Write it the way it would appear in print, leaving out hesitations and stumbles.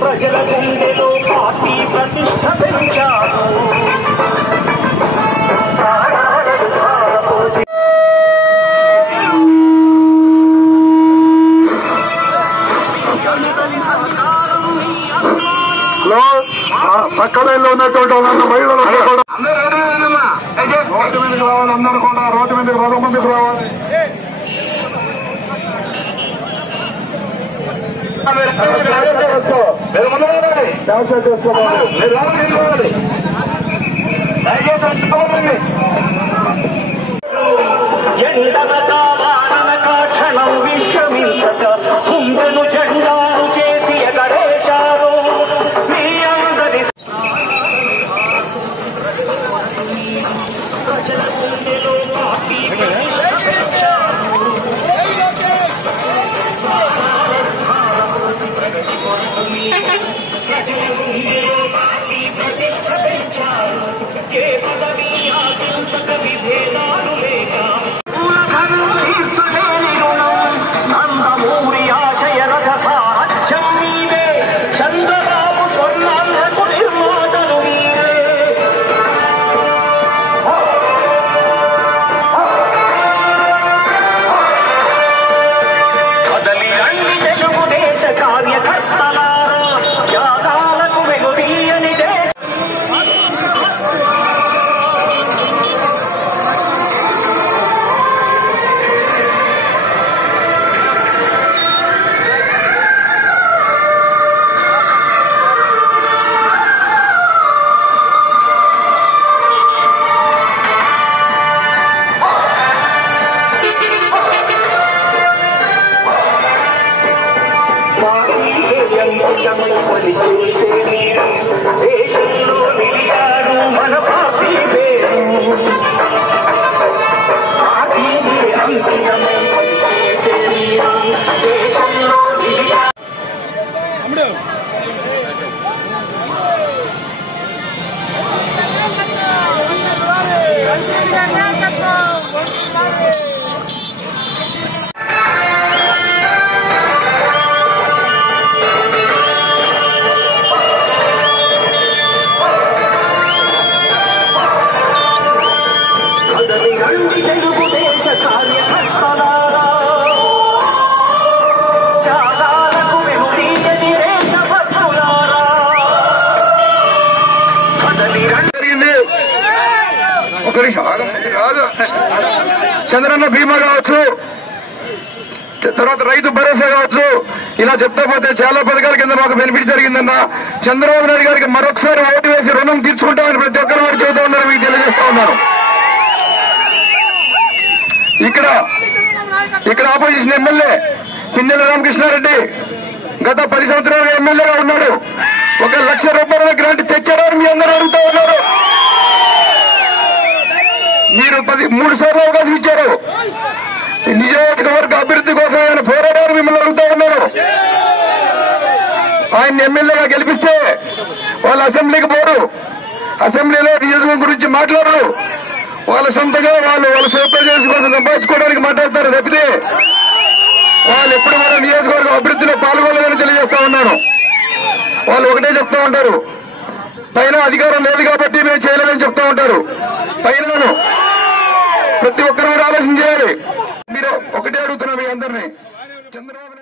ప్రజల గుండెలో పార్టీ ప్రతిష్ట పెంచారు. పక్కన ఉన్నటువంటి వాళ్ళంతా మహిళలు రోడ్డు మీదకి రావాలి. అందరూ కూడా రోడ్డు మీదకి 100 మందికి రావాలి. క్షణం విశ్రమించక గుండెను జెండాలు చేసి ఎగరేశారు. మీ అందరి ప్రజల గుండెలో పార్టీ ప్రతిష్ట పెంచారు. ఏ పదవి ఆశించక విభేదాలు లేక తీర్చలేని రుణం నందమూరి ఆశయ రథ సారథ్యం మీదే. చంద్రబాబు స్వర్ణాంధ్రకు నిర్మాతలు మీరే. కదలి రండి తెలుగుదేశ కార్యకర్తలారా, త్యాగాలకు వెగుదీయని దేశ దేశంలో నిలిచాడు మన పార్టీ పేరు. పార్టీని అంకితమై పనిచేసే మీరు దేశంలో నిలిచాడు. తెలుగుదేశ కార్యకర్తలారా, త్యాగాలకు వెనుదీయని దేశభక్తులారా, కదలి రండి. ఒక నిమిషం చంద్రన్న బీమా కావచ్చు, తర్వాత రైతు భరోసా కావచ్చు, ఇలా చెప్తా పోతే చాలా పథకాల కింద మాకు బెనిఫిట్ జరిగిందన్న. చంద్రబాబు నాయుడు గారికి మరొకసారి ఓటు వేసి రుణం తీర్చుకుంటామని ప్రతి ఒక్కరు వారు చెబుతూ ఉన్నారు. మీకు తెలియజేస్తా ఉన్నారు. ఇక్కడ ఆపోజిషన్ ఎమ్మెల్యే పిన్నెల రామకృష్ణారెడ్డి గత 10 సంవత్సరాలుగా ఎమ్మెల్యేగా ఉన్నాడు. 1 లక్ష రూపాయల గ్రాంట్ తెచ్చారని మీ అందరూ అడుగుతూ ఉన్నారు. మీరు 3 సార్లు అవకాశం ఇచ్చారు. నియోజకవర్గ అభివృద్ధి కోసం ఆయన పోరాడారు. మిమ్మల్ని అడుగుతూ ఉన్నారు. ఆయన ఎమ్మెల్యేగా గెలిపిస్తే వాళ్ళు అసెంబ్లీకి పోరు, అసెంబ్లీలో నియోజకవర్గం గురించి మాట్లాడరు. వాళ్ళ సొంతంగా వాళ్ళ సోపేజెస్ కోసం సంపాదించుకోవడానికి మాట్లాడతారు తప్పితే వాళ్ళు ఎప్పుడు మన నియోజకవర్గం అభివృద్ధిలో పాల్గొనలేదని తెలియజేస్తా ఉన్నాను. వాళ్ళు ఒకటే చెప్తా ఉంటారు, పైన అధికారం లేదు కాబట్టి మేము చేయలేదని చెప్తా ఉంటారు. పైన ప్రతి ఒక్కరు కూడా ఆలోచన చేయాలి. మీరు ఒకటే అడుగుతున్నా మీ అందరినీ, చంద్రబాబు